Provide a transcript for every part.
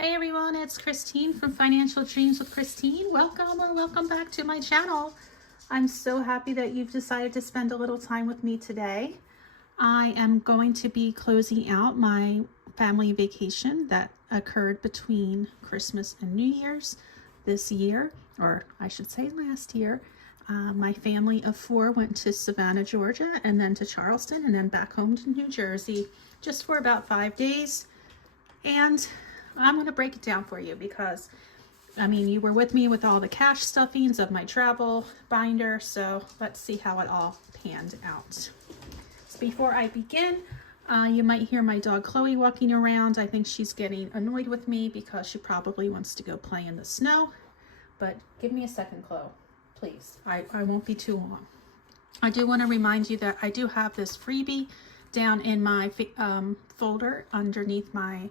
Hey everyone, it's Christine from Financial Dreams with Christine. Welcome back to my channel. I'm so happy that you've decided to spend a little time with me today. I am going to be closing out my family vacation that occurred between Christmas and New Year's this year, or I should say last year. My family of 4 went to Savannah, Georgia, and then to Charleston, and then back home to New Jersey, just for about 5 days. And I'm going to break it down for you because, you were with me with all the cash stuffings of my travel binder, so let's see how it all panned out. So before I begin, you might hear my dog Chloe walking around. I think she's getting annoyed with me because she probably wants to go play in the snow, but give me a second, Chloe, please. I won't be too long. I do want to remind you that I do have this freebie down in my folder underneath my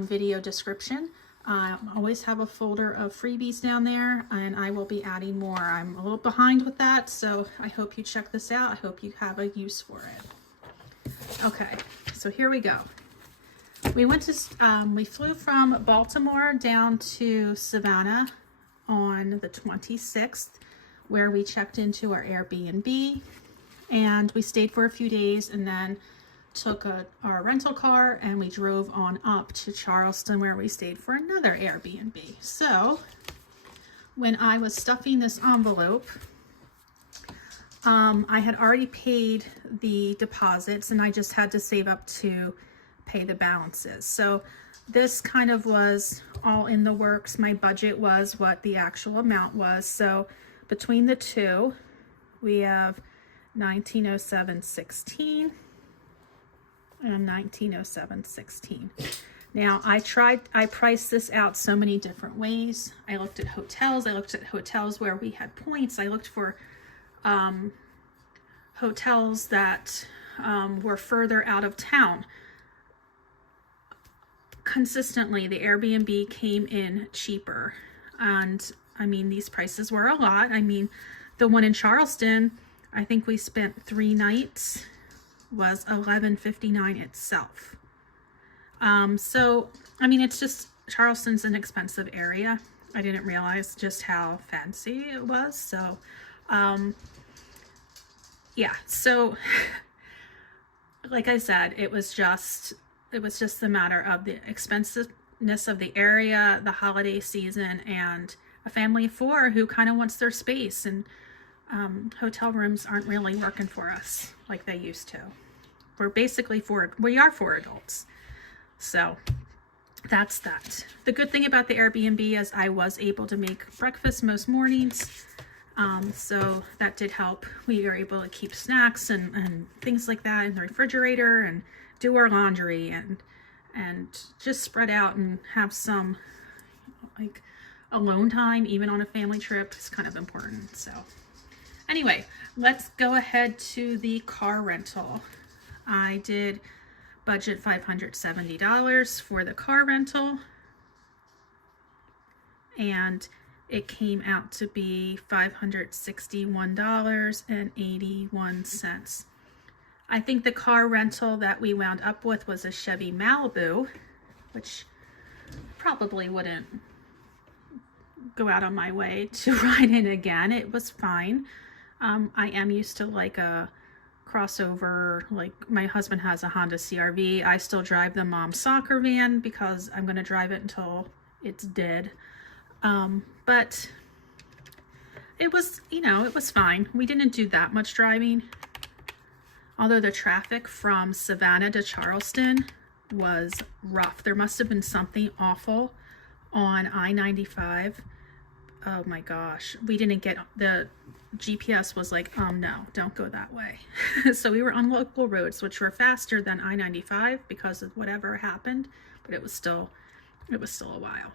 video description. I always have a folder of freebies down there, and I will be adding more. I'm a little behind with that, so I hope you check this out. I hope you have a use for it. Okay, so here we go. We flew from Baltimore down to Savannah on the 26th, where we checked into our Airbnb, and we stayed for a few days, and then took our rental car and we drove on up to Charleston, where we stayed for another Airbnb. So when I was stuffing this envelope, I had already paid the deposits and I just had to save up to pay the balances. So this kind of was all in the works. My budget was what the actual amount was. So between the two, we have $1907.16 and $1907.16. Now I priced this out so many different ways. I looked at hotels where we had points. I looked for hotels that were further out of town. Consistently, the Airbnb came in cheaper, and these prices were a lot. The one in Charleston, I think we spent 3 nights, was $11.59 itself. It's just, Charleston's an expensive area. I didn't realize just how fancy it was. So like I said, it was just the matter of the expensiveness of the area, the holiday season, and a family of 4 who kind of wants their space, and hotel rooms aren't really working for us like they used to. We are 4 adults. So that's that. The good thing about the Airbnb is I was able to make breakfast most mornings. So that did help. We were able to keep snacks and things like that in the refrigerator, and do our laundry and just spread out and have some alone time, even on a family trip, is kind of important. So anyway, let's go ahead to the car rental. I did budget $570 for the car rental, and it came out to be $561.81. I think the car rental that we wound up with was a Chevy Malibu, which probably wouldn't go out on my way to ride in again. It was fine. I am used to a crossover. My husband has a Honda CRV. I still drive the mom's soccer van because I'm going to drive it until it's dead. But it was, it was fine. We didn't do that much driving. Although the traffic from Savannah to Charleston was rough. There must have been something awful on I-95. Oh my gosh. We didn't get, the GPS was like, no, don't go that way. So we were on local roads, which were faster than I-95 because of whatever happened, but it was still a while.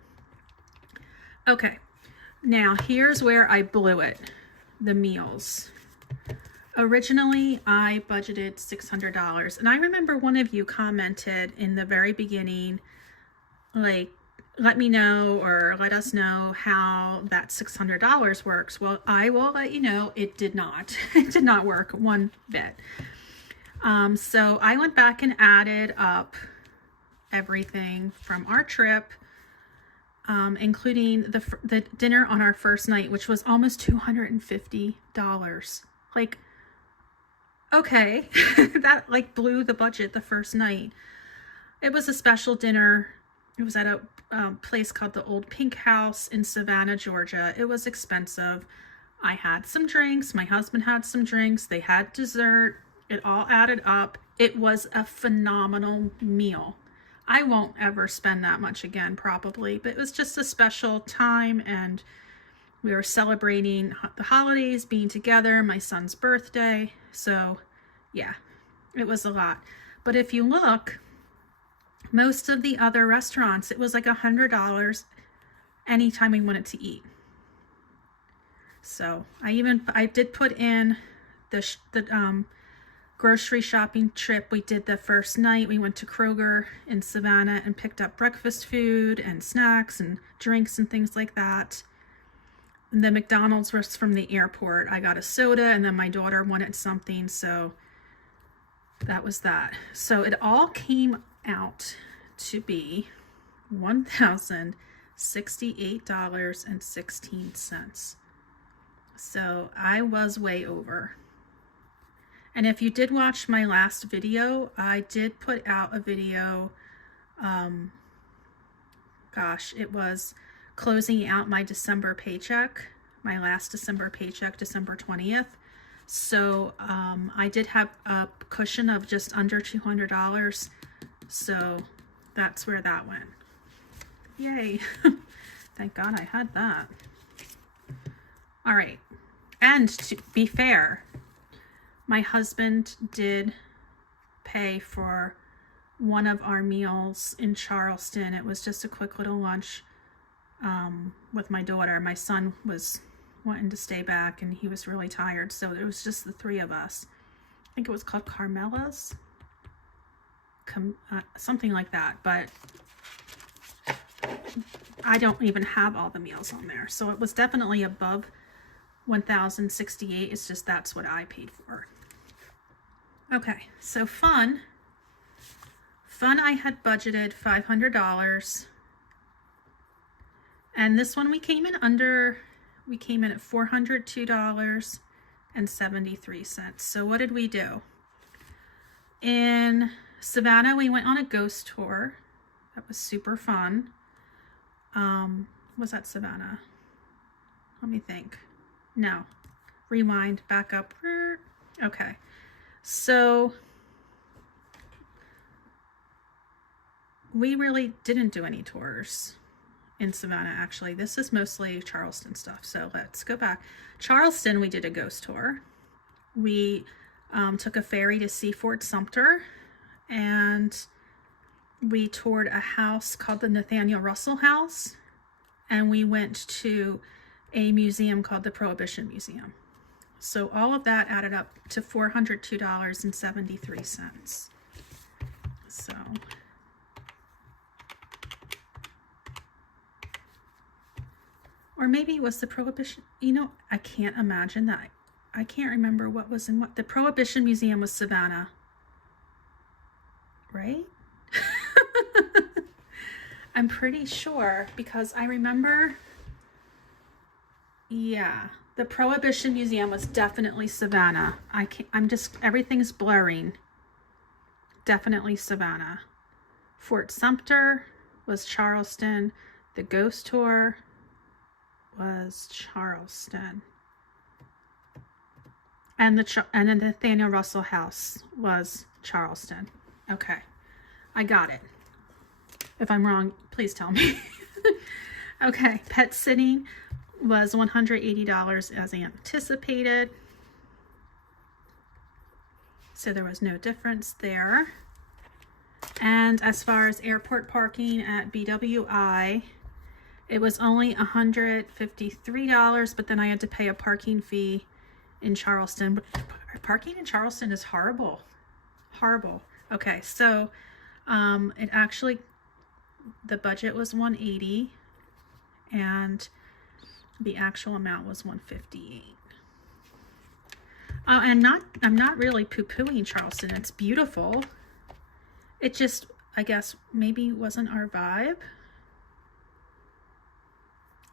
Okay. Now here's where I blew it. The meals. Originally, I budgeted $600, and I remember one of you commented in the very beginning, let me know or let us know how that $600 works. Well, I will let you know it did not. It did not work one bit. So I went back and added up everything from our trip including the dinner on our first night, which was almost $250. Like, okay, that like blew the budget the first night. It was a special dinner. It was at a place called the Old Pink House in Savannah, Georgia. It was expensive. I had some drinks. My husband had some drinks. They had dessert. It all added up. It was a phenomenal meal. I won't ever spend that much again, probably, but it was just a special time, and we were celebrating the holidays, being together, my son's birthday. So yeah, it was a lot. But if you look, most of the other restaurants, it was like $100 anytime we wanted to eat. So I did put in the grocery shopping trip we did the first night. We went to Kroger in Savannah and picked up breakfast food and snacks and drinks and things like that. And the McDonald's was from the airport. I got a soda, and then my daughter wanted something, so that was that. So it all came out to be $1,068.16. So I was way over. And if you did watch my last video, I did put out a video, it was closing out my December paycheck, my last December paycheck, December 20th. So I did have a cushion of just under $200. So that's where that went. Yay. Thank God I had that. All right. And to be fair, my husband did pay for one of our meals in Charleston. It was just a quick little lunch with my daughter. My son was wanting to stay back, and he was really tired, so it was just the three of us. I think it was called Carmela's, something like that, but I don't even have all the meals on there, so it was definitely above $1,068. It's just that's what I paid for. Okay, so fun, I had budgeted $500, and this one we came in at $402.73. So what did we do? In Savannah, we went on a ghost tour. That was super fun. Was that Savannah? Let me think. No. Rewind, back up. Okay. So we really didn't do any tours in Savannah, actually. This is mostly Charleston stuff. So let's go back. Charleston, we did a ghost tour. We took a ferry to see Fort Sumter, and we toured a house called the Nathaniel Russell House, and we went to a museum called the Prohibition Museum. So all of that added up to $402.73. So or maybe it was the Prohibition, I can't imagine that. I can't remember what was in what. The Prohibition Museum was Savannah, right? I'm pretty sure, because I remember, yeah, the Prohibition Museum was definitely Savannah. Everything's blurring. Definitely Savannah. Fort Sumter was Charleston. The ghost tour was Charleston. And the Nathaniel Russell House was Charleston. Okay, I got it. If I'm wrong, please tell me. Okay, pet sitting was $180 as anticipated. So there was no difference there. And as far as airport parking at BWI, it was only $153, but then I had to pay a parking fee in Charleston. But parking in Charleston is horrible. Horrible. Okay, so it actually, the budget was $180 and the actual amount was $158. And I'm not really poo-pooing Charleston. It's beautiful. It just, I guess, maybe wasn't our vibe.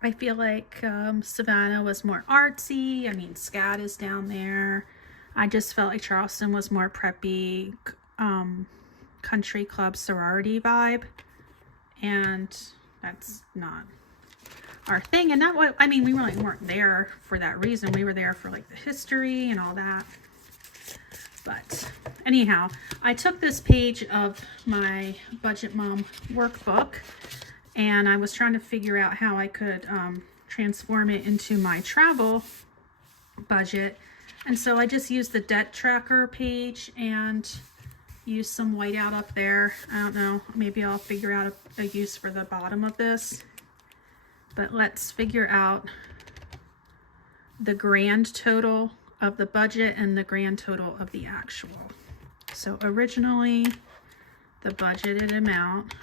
I feel like Savannah was more artsy. I mean, SCAD is down there. I just felt like Charleston was more preppy, country club sorority vibe. And that's not our thing. And not what, I mean, we really weren't there for that reason. We were there for like the history and all that. But anyhow, I took this page of my Budget Mom workbook and I was trying to figure out how I could transform it into my travel budget. And so I just used the debt tracker page and used some whiteout up there. I don't know, maybe I'll figure out a use for the bottom of this. But let's figure out the grand total of the budget and the grand total of the actual. So originally, the budgeted amount.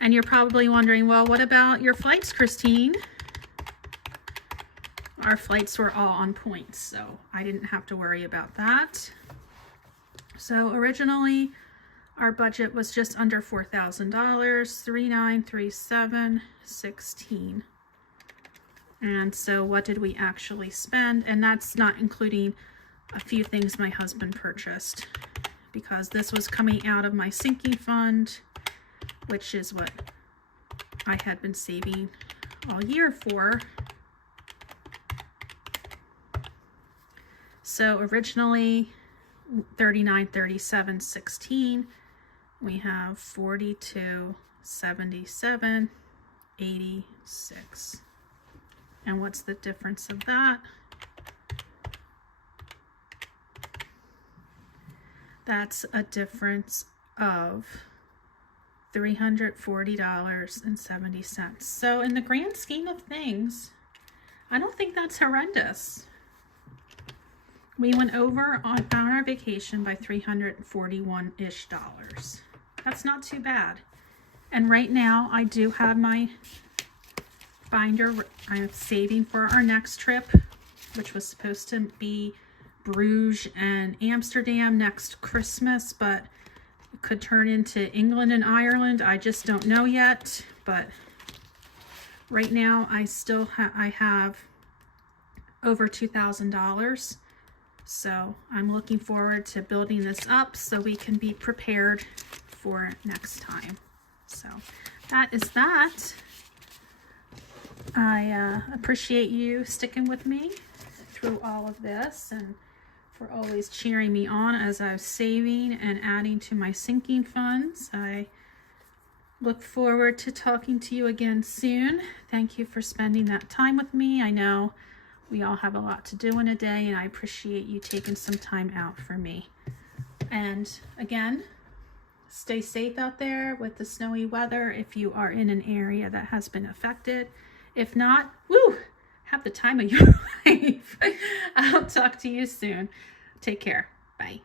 And you're probably wondering, well, what about your flights, Christine? Our flights were all on points, so I didn't have to worry about that. So originally, our budget was just under $4,000, $3,937.16. And so what did we actually spend? And that's not including a few things my husband purchased, because this was coming out of my sinking fund, which is what I had been saving all year for. So originally $39,37.16. We have $42,77.86. And what's the difference of that? That's a difference of $340.70. So in the grand scheme of things, I don't think that's horrendous. We went over on our vacation by $341-ish. That's not too bad. And right now I do have my binder. I'm saving for our next trip, which was supposed to be Bruges and Amsterdam next Christmas, but it could turn into England and Ireland. I just don't know yet. But right now I still have over $2,000. So I'm looking forward to building this up so we can be prepared for next time. So that is that. I appreciate you sticking with me through all of this and for always cheering me on as I was saving and adding to my sinking funds. I look forward to talking to you again soon. Thank you for spending that time with me. I know we all have a lot to do in a day, and I appreciate you taking some time out for me. And again, stay safe out there with the snowy weather if you are in an area that has been affected. If not, woo, have the time of your life. I'll talk to you soon. Take care. Bye.